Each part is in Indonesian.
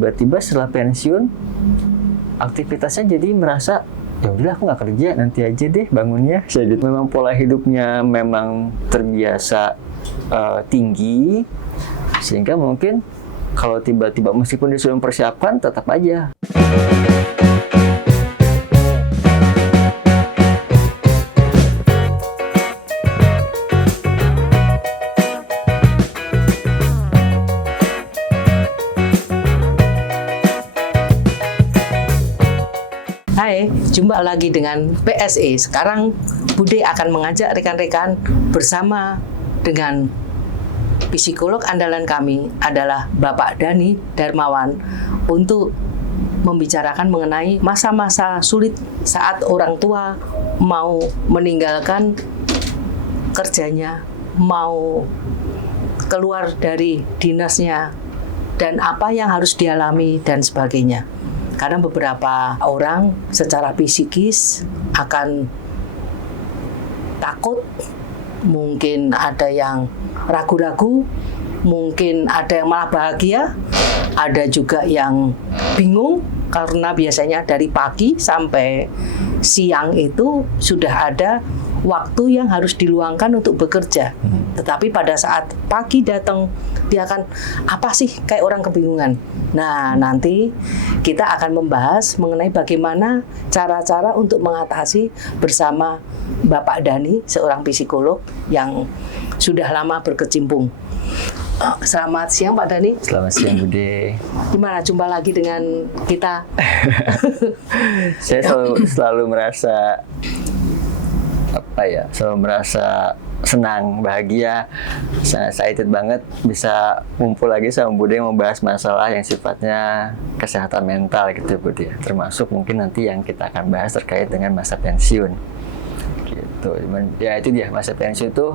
tiba-tiba setelah pensiun aktivitasnya jadi merasa ya udah aku nggak kerja, nanti aja deh bangunnya. Jadi memang pola hidupnya memang terbiasa tinggi, sehingga mungkin kalau tiba-tiba meskipun dia sudah mempersiapkan tetap aja. Hai, jumpa lagi dengan PSE. Sekarang Bude akan mengajak rekan-rekan bersama dengan psikolog andalan kami adalah Bapak Dhani Darmawan untuk membicarakan mengenai masa-masa sulit saat orang tua mau meninggalkan kerjanya, mau keluar dari dinasnya, dan apa yang harus dialami dan sebagainya. Karena beberapa orang secara psikis akan takut, mungkin ada yang ragu-ragu, mungkin ada yang malah bahagia, ada juga yang bingung karena biasanya dari pagi sampai siang itu sudah ada waktu yang harus diluangkan untuk bekerja. Tetapi pada saat pagi datang, dia akan apa sih kayak orang kebingungan. Nah, nanti kita akan membahas mengenai bagaimana cara-cara untuk mengatasi bersama Bapak Dhani, seorang psikolog yang sudah lama berkecimpung. Selamat siang Pak Dhani. Selamat siang Bude. Gimana jumpa lagi dengan kita? Saya selalu merasa selalu merasa senang, bahagia, sangat excited banget bisa ngumpul lagi sama Bude yang membahas masalah yang sifatnya kesehatan mental gitu Bude. Termasuk mungkin nanti yang kita akan bahas terkait dengan masa pensiun. Gitu. Ya itu dia, masa pensiun itu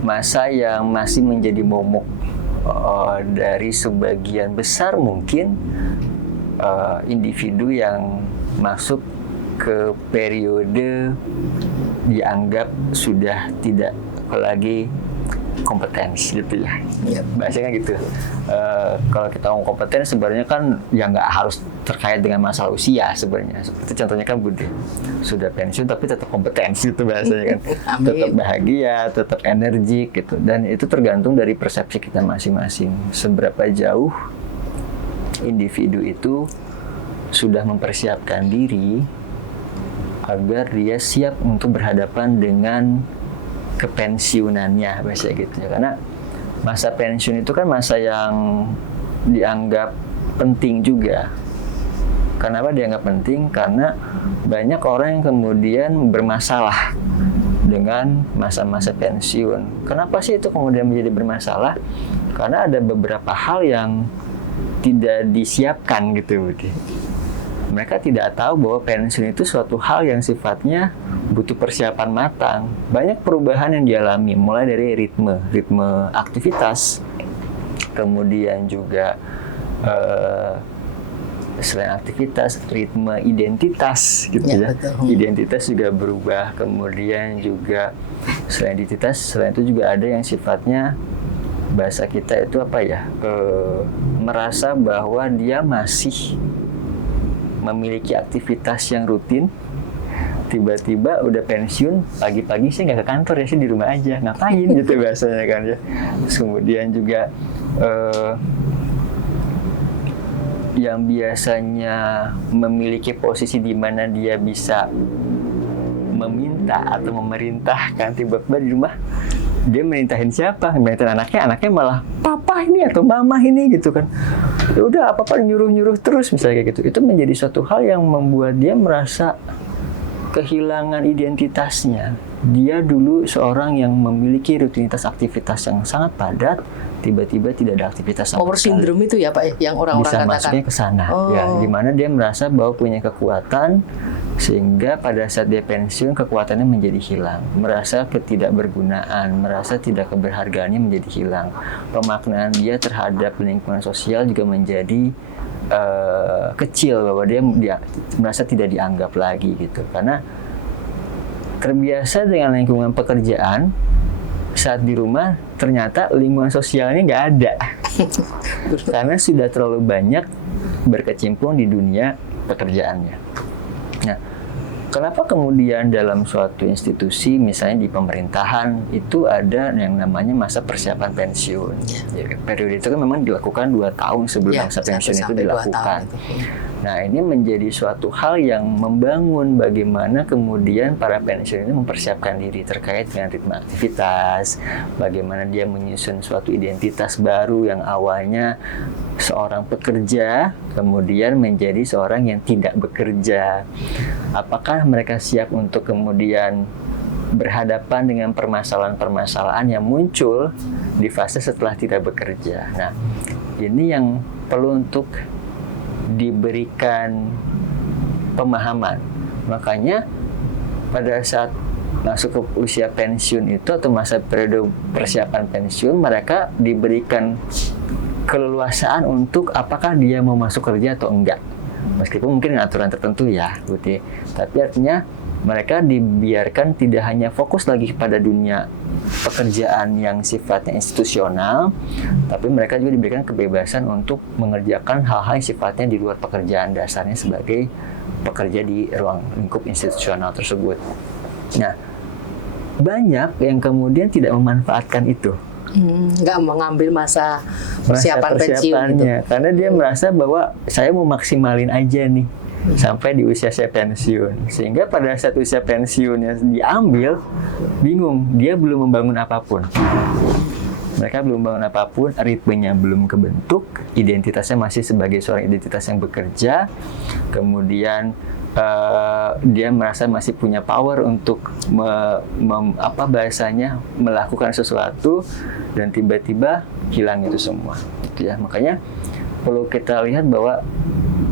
masa yang masih menjadi momok dari sebagian besar mungkin individu yang masuk ke periode dianggap sudah tidak lagi kompetens gitu ya. Bahasanya gitu. Kalau kita ngomong kompeten sebenarnya kan ya nggak harus terkait dengan masalah usia sebenarnya. Seperti contohnya kan Bude sudah pensiun tapi tetap kompeten gitu bahasanya kan. Tetap bahagia, tetap energik gitu. Dan itu tergantung dari persepsi kita masing-masing. Seberapa jauh individu itu sudah mempersiapkan diri agar dia siap untuk berhadapan dengan kepensiunannya, bahasa gitu ya. Karena masa pensiun itu kan masa yang dianggap penting juga. Kenapa dianggap penting? Karena banyak orang yang kemudian bermasalah dengan masa-masa pensiun. Kenapa sih itu kemudian menjadi bermasalah? Karena ada beberapa hal yang tidak disiapkan gitu. Mereka tidak tahu bahwa pensiun itu suatu hal yang sifatnya butuh persiapan matang. Banyak perubahan yang dialami, mulai dari ritme aktivitas, kemudian juga selain aktivitas, ritme identitas, gitu ya. Identitas juga berubah, kemudian juga selain identitas, selain itu juga ada yang sifatnya bahasa kita itu merasa bahwa dia masih memiliki aktivitas yang rutin, tiba-tiba udah pensiun, pagi-pagi sih nggak ke kantor ya, sih di rumah aja, ngapain gitu bahasanya kan ya. Terus kemudian juga yang biasanya memiliki posisi di mana dia bisa meminta atau memerintahkan, tiba-tiba di rumah dia merintahin siapa? Merintahin anaknya malah papa ini atau mama ini gitu kan. Ya udah apa-apa nyuruh-nyuruh terus misalnya kayak gitu. Itu menjadi suatu hal yang membuat dia merasa kehilangan identitasnya. Dia dulu seorang yang memiliki rutinitas aktivitas yang sangat padat, tiba-tiba tidak ada aktivitas sama sekali. Over syndrome itu ya Pak, yang orang-orang bisa katakan. Bisa masuknya ke sana, ya, di mana dia merasa bahwa punya kekuatan, sehingga pada saat dia pensiun kekuatannya menjadi hilang, merasa ketidakbergunaan, merasa tidak keberhargaannya menjadi hilang, pemaknaan dia terhadap lingkungan sosial juga menjadi kecil, bahwa dia merasa tidak dianggap lagi gitu, karena terbiasa dengan lingkungan pekerjaan. Saat di rumah ternyata lingkungan sosialnya nggak ada. karena sudah terlalu banyak berkecimpung di dunia pekerjaannya. Nah, kenapa kemudian dalam suatu institusi, misalnya di pemerintahan, itu ada yang namanya masa persiapan pensiun? Ya, periode itu kan memang dilakukan 2 tahun sebelum masa pensiun itu dilakukan. Nah, ini menjadi suatu hal yang membangun bagaimana kemudian para pensiun ini mempersiapkan diri terkait dengan ritme aktivitas, bagaimana dia menyusun suatu identitas baru yang awalnya seorang pekerja, kemudian menjadi seorang yang tidak bekerja. Apakah mereka siap untuk kemudian berhadapan dengan permasalahan-permasalahan yang muncul di fase setelah tidak bekerja? Nah, ini yang perlu untuk diberikan pemahaman. Makanya pada saat masuk ke usia pensiun itu atau masa periode persiapan pensiun, mereka diberikan keleluasaan untuk apakah dia mau masuk kerja atau enggak. Meskipun mungkin aturan tertentu ya, Budi. Tapi artinya mereka dibiarkan tidak hanya fokus lagi pada dunia pekerjaan yang sifatnya institusional, tapi mereka juga diberikan kebebasan untuk mengerjakan hal-hal yang sifatnya di luar pekerjaan dasarnya sebagai pekerja di ruang lingkup institusional tersebut. Nah, banyak yang kemudian tidak memanfaatkan itu. Nggak mengambil masa persiapan pensiun gitu. Karena dia merasa bahwa saya mau maksimalin aja nih sampai di usia saya pensiun, sehingga pada saat usia pensiunnya diambil, bingung, dia belum membangun apapun. Mereka belum membangun apapun, ritmenya belum kebentuk, identitasnya masih sebagai seorang identitas yang bekerja, kemudian dia merasa masih punya power untuk melakukan sesuatu, dan tiba-tiba hilang itu semua. Gitu ya. Makanya perlu kita lihat bahwa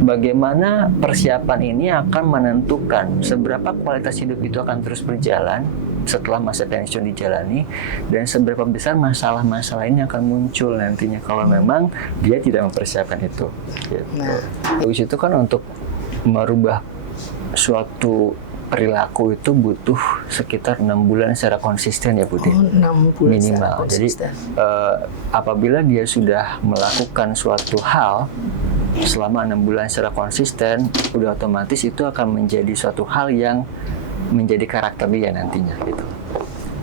bagaimana persiapan ini akan menentukan seberapa kualitas hidup itu akan terus berjalan setelah masa pensiun dijalani, dan seberapa besar masalah-masalah ini akan muncul nantinya kalau memang dia tidak mempersiapkan itu. Gitu. Terus itu kan untuk merubah suatu perilaku itu butuh sekitar 6 bulan secara konsisten ya, Budi. 6 bulan minimal. Jadi apabila dia sudah melakukan suatu hal selama 6 bulan secara konsisten, udah otomatis itu akan menjadi suatu hal yang menjadi karakter dia nantinya gitu.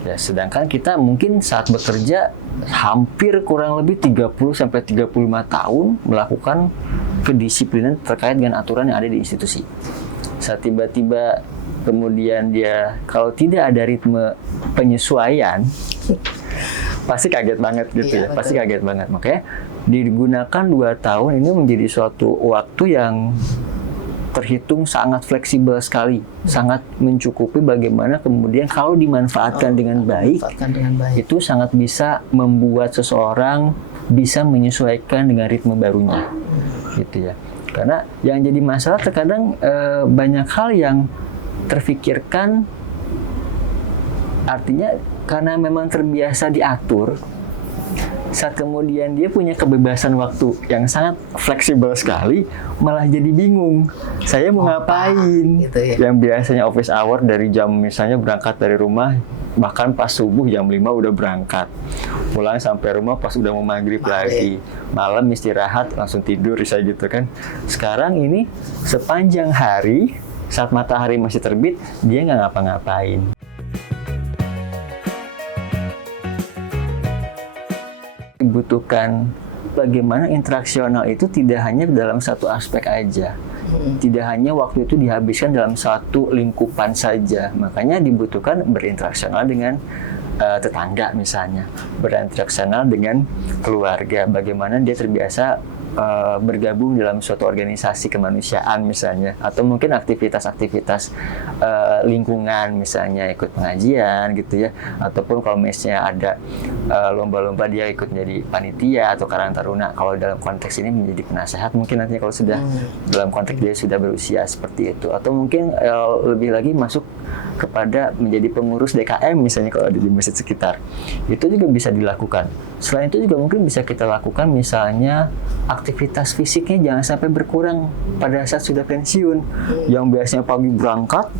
Ya, sedangkan kita mungkin saat bekerja hampir kurang lebih 30-35 tahun melakukan kedisiplinan terkait dengan aturan yang ada di institusi. Saat tiba-tiba kemudian dia kalau tidak ada ritme penyesuaian, pasti kaget banget gitu ya, pasti kaget banget. Makanya digunakan 2 tahun ini menjadi suatu waktu yang terhitung sangat fleksibel sekali, sangat mencukupi bagaimana kemudian kalau dimanfaatkan dengan baik, itu sangat bisa membuat seseorang bisa menyesuaikan dengan ritme barunya, gitu ya. Karena yang jadi masalah terkadang banyak hal yang terfikirkan, artinya karena memang terbiasa diatur, saat kemudian dia punya kebebasan waktu yang sangat fleksibel sekali, malah jadi bingung. Saya mau ngapain? Gitu ya. Yang biasanya office hour dari jam misalnya berangkat dari rumah, bahkan pas subuh jam 5 udah berangkat. Pulang sampai rumah pas udah mau maghrib lagi. Malam istirahat langsung tidur bisa gitu kan. Sekarang ini sepanjang hari saat matahari masih terbit, dia nggak ngapa-ngapain. Dibutuhkan bagaimana interaksional itu tidak hanya dalam satu aspek aja. Tidak hanya waktu itu dihabiskan dalam satu lingkupan saja. Makanya dibutuhkan berinteraksional dengan tetangga misalnya, berinteraksional dengan keluarga, bagaimana dia terbiasa bergabung dalam suatu organisasi kemanusiaan misalnya, atau mungkin aktivitas-aktivitas lingkungan misalnya ikut pengajian gitu ya, ataupun kalau misalnya ada lomba-lomba dia ikut menjadi panitia atau karang taruna, kalau dalam konteks ini menjadi penasehat mungkin nantinya kalau sudah dalam konteks dia sudah berusia seperti itu, atau mungkin lebih lagi masuk kepada menjadi pengurus DKM misalnya kalau ada di masjid sekitar, itu juga bisa dilakukan. Selain itu juga mungkin bisa kita lakukan misalnya aktivitas fisiknya jangan sampai berkurang pada saat sudah pensiun. Yang biasanya pagi berangkat,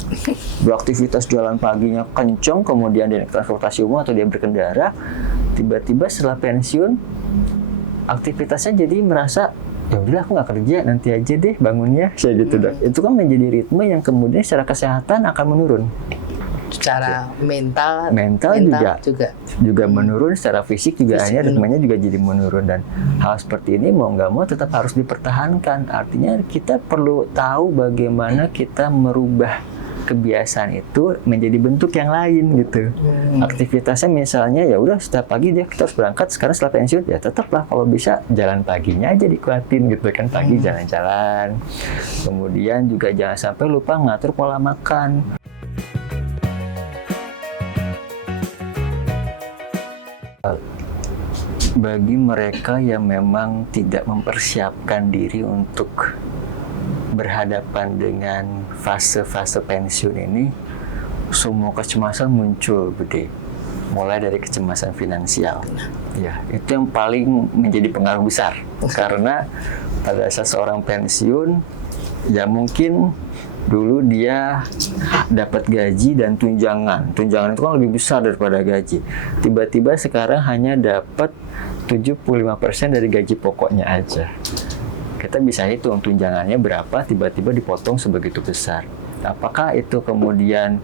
beraktivitas jalan paginya kencang, kemudian dia naik transportasi umum atau dia berkendara, tiba-tiba setelah pensiun aktivitasnya jadi merasa ya udah aku nggak kerja, nanti aja deh bangunnya saya gitu dok. Itu kan menjadi ritme yang kemudian secara kesehatan akan menurun. Secara mental juga menurun, secara fisik juga akhirnya ritmenya juga jadi menurun, dan hal seperti ini mau nggak mau tetap harus dipertahankan. Artinya kita perlu tahu bagaimana kita merubah kebiasaan itu menjadi bentuk yang lain gitu. Aktivitasnya misalnya ya udah setiap pagi dia kita harus berangkat, sekarang setelah pensiun ya tetaplah kalau bisa jalan paginya aja dikuatin gitu kan, pagi jalan-jalan. Kemudian juga jangan sampai lupa ngatur pola makan. Bagi mereka yang memang tidak mempersiapkan diri untuk berhadapan dengan fase-fase pensiun ini, semua kecemasan muncul, Bude. Mulai dari kecemasan finansial. Ya, itu yang paling menjadi pengaruh besar. Karena pada saat seorang pensiun, ya mungkin dulu dia dapat gaji dan tunjangan. Tunjangan itu kan lebih besar daripada gaji. Tiba-tiba sekarang hanya dapat 75% dari gaji pokoknya aja. Kita bisa hitung tunjangannya berapa, tiba-tiba dipotong sebegitu besar. Apakah itu kemudian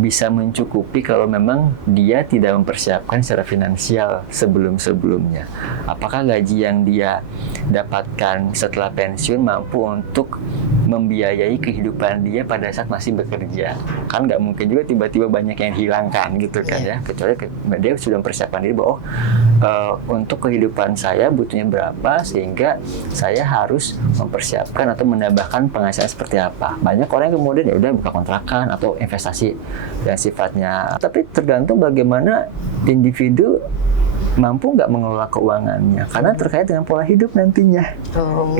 bisa mencukupi kalau memang dia tidak mempersiapkan secara finansial sebelum-sebelumnya? Apakah gaji yang dia dapatkan setelah pensiun mampu untuk membiayai kehidupan dia pada saat masih bekerja? Kan nggak mungkin juga tiba-tiba banyak yang hilangkan gitu kan ya. Kecuali dia sudah mempersiapkan diri bahwa untuk kehidupan saya butuhnya berapa, sehingga saya harus mempersiapkan atau menambahkan penghasilan seperti apa. Banyak orang yang kemudian ya udah buka kontrakan atau investasi yang sifatnya, tapi tergantung bagaimana individu mampu nggak mengelola keuangannya, karena terkait dengan pola hidup nantinya,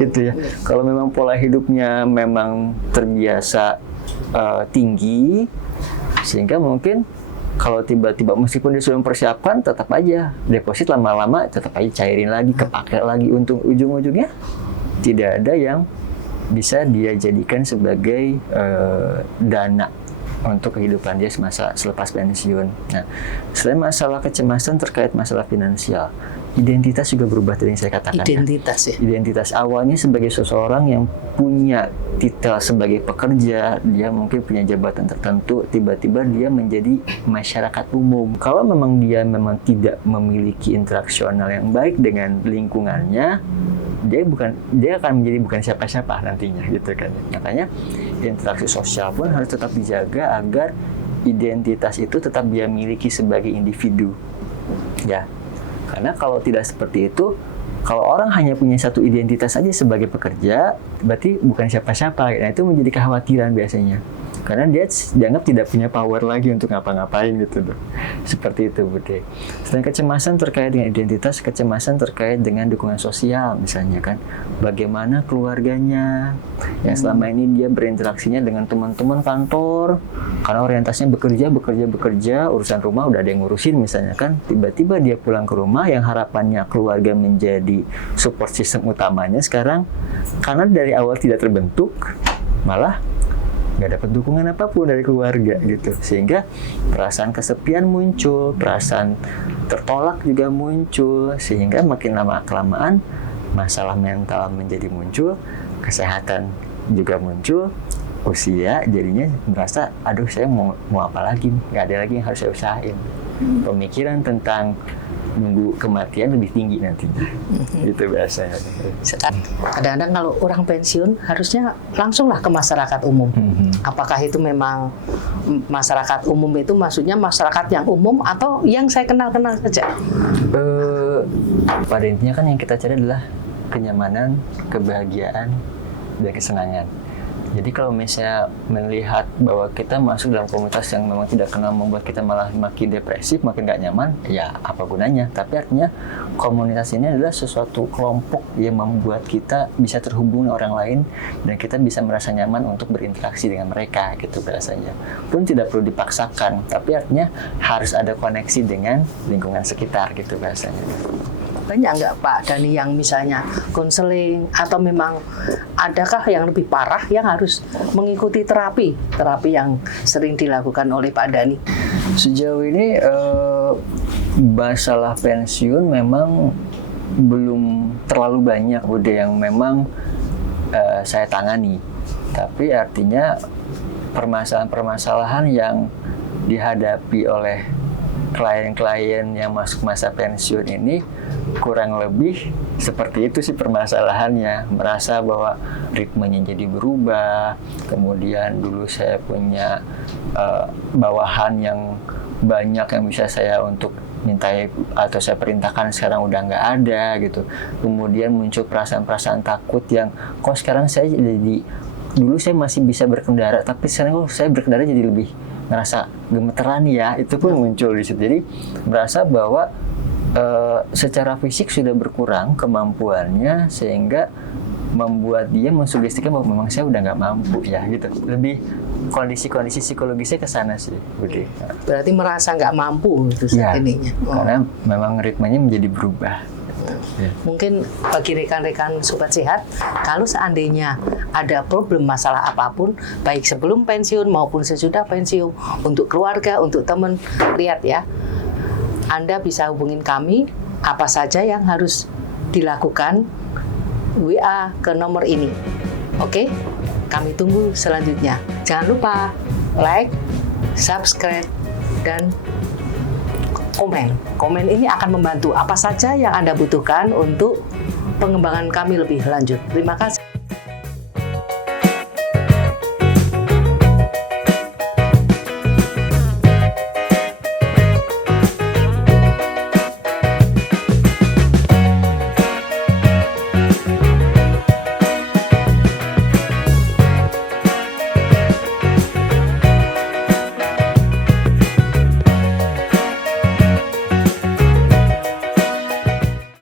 gitu ya. Kalau memang pola hidupnya memang terbiasa tinggi, sehingga mungkin kalau tiba-tiba meskipun dia sudah mempersiapkan, tetap aja deposit lama-lama tetap aja cairin lagi, kepakai lagi, untuk ujung-ujungnya tidak ada yang bisa dia jadikan sebagai dana untuk kehidupan dia semasa selepas pensiun. Nah, selain masalah kecemasan terkait masalah finansial, identitas juga berubah dari yang saya katakan. Identitas ya. Identitas awalnya sebagai seseorang yang punya titel sebagai pekerja, dia mungkin punya jabatan tertentu, tiba-tiba dia menjadi masyarakat umum. Kalau memang dia memang tidak memiliki interaksional yang baik dengan lingkungannya, dia akan menjadi bukan siapa-siapa nantinya gitu kan. Makanya interaksi sosial pun harus tetap dijaga agar identitas itu tetap dia miliki sebagai individu. Ya. Karena kalau tidak seperti itu, kalau orang hanya punya satu identitas saja sebagai pekerja, berarti bukan siapa-siapa. Nah, itu menjadi kekhawatiran biasanya. Karena dia dianggap tidak punya power lagi untuk ngapa-ngapain gitu loh. Seperti itu, Bude. Selain kecemasan terkait dengan identitas, kecemasan terkait dengan dukungan sosial misalnya kan. Bagaimana keluarganya yang selama ini dia berinteraksinya dengan teman-teman kantor, karena orientasinya bekerja, urusan rumah udah ada yang ngurusin misalnya kan. Tiba-tiba dia pulang ke rumah yang harapannya keluarga menjadi support system utamanya, sekarang karena dari awal tidak terbentuk, malah nggak dapat dukungan apapun dari keluarga gitu, sehingga perasaan kesepian muncul, perasaan tertolak juga muncul, sehingga makin lama kelamaan masalah mental menjadi muncul, kesehatan juga muncul, usia jadinya merasa aduh saya mau apa lagi, nggak ada lagi yang harus saya usahain. Pemikiran tentang nunggu kematian lebih tinggi nantinya. Itu biasanya. Kadang-kadang kalau orang pensiun harusnya langsunglah ke masyarakat umum. Apakah itu memang masyarakat umum itu maksudnya masyarakat yang umum atau yang saya kenal-kenal saja? Pada intinya kan yang kita cari adalah kenyamanan, kebahagiaan, dan kesenangan. Jadi kalau misalnya melihat bahwa kita masuk dalam komunitas yang memang tidak kenal membuat kita malah makin depresif, makin gak nyaman, ya apa gunanya? Tapi artinya komunitas ini adalah sesuatu kelompok yang membuat kita bisa terhubung dengan orang lain dan kita bisa merasa nyaman untuk berinteraksi dengan mereka gitu biasanya. Pun tidak perlu dipaksakan, tapi artinya harus ada koneksi dengan lingkungan sekitar gitu biasanya. Banyak nggak Pak Dhani yang misalnya konseling atau memang adakah yang lebih parah yang harus mengikuti terapi yang sering dilakukan oleh Pak Dhani? Sejauh ini masalah pensiun memang belum terlalu banyak udah yang memang saya tangani. Tapi artinya permasalahan-permasalahan yang dihadapi oleh klien-klien yang masuk masa pensiun ini kurang lebih seperti itu sih permasalahannya. Merasa bahwa ritmenya jadi berubah, kemudian dulu saya punya bawahan yang banyak yang bisa saya untuk mintai atau saya perintahkan, sekarang udah nggak ada gitu. Kemudian muncul perasaan-perasaan takut yang kok sekarang saya jadi, dulu saya masih bisa berkendara tapi sekarang kok saya berkendara jadi lebih ngerasa gemeteran ya, itu pun muncul di situ. Jadi merasa bahwa secara fisik sudah berkurang kemampuannya sehingga membuat dia mensugestikan bahwa memang saya udah nggak mampu ya gitu. Lebih kondisi-kondisi psikologisnya ke sana sih, Budi. Berarti merasa nggak mampu itu saat ininya. Karena memang ritmenya menjadi berubah. Mungkin bagi rekan-rekan Sobat Sehat, kalau seandainya ada problem masalah apapun, baik sebelum pensiun maupun sesudah pensiun, untuk keluarga, untuk teman, lihat ya, Anda bisa hubungin kami, apa saja yang harus dilakukan, WA ke nomor ini. Oke? Kami tunggu selanjutnya. Jangan lupa like, subscribe, dan komen. Komen ini akan membantu apa saja yang Anda butuhkan untuk pengembangan kami lebih lanjut. Terima kasih.